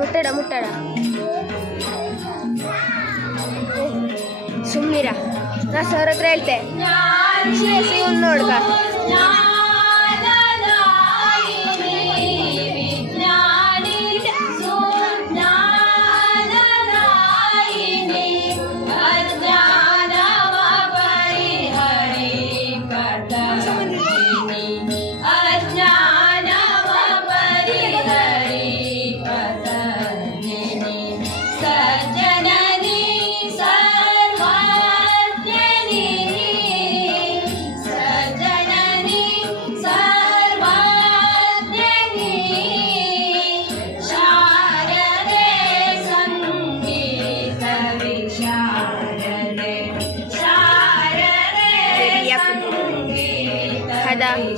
ಮುಟ್ಟಡ ಮುಟ್ಟಡ. ಸುಮ್ಮನಿರ ನಾ ಸರ್ ಹತ್ರ ಹೇಳ್ತೆ ನೋಡ್ಕ. Đang.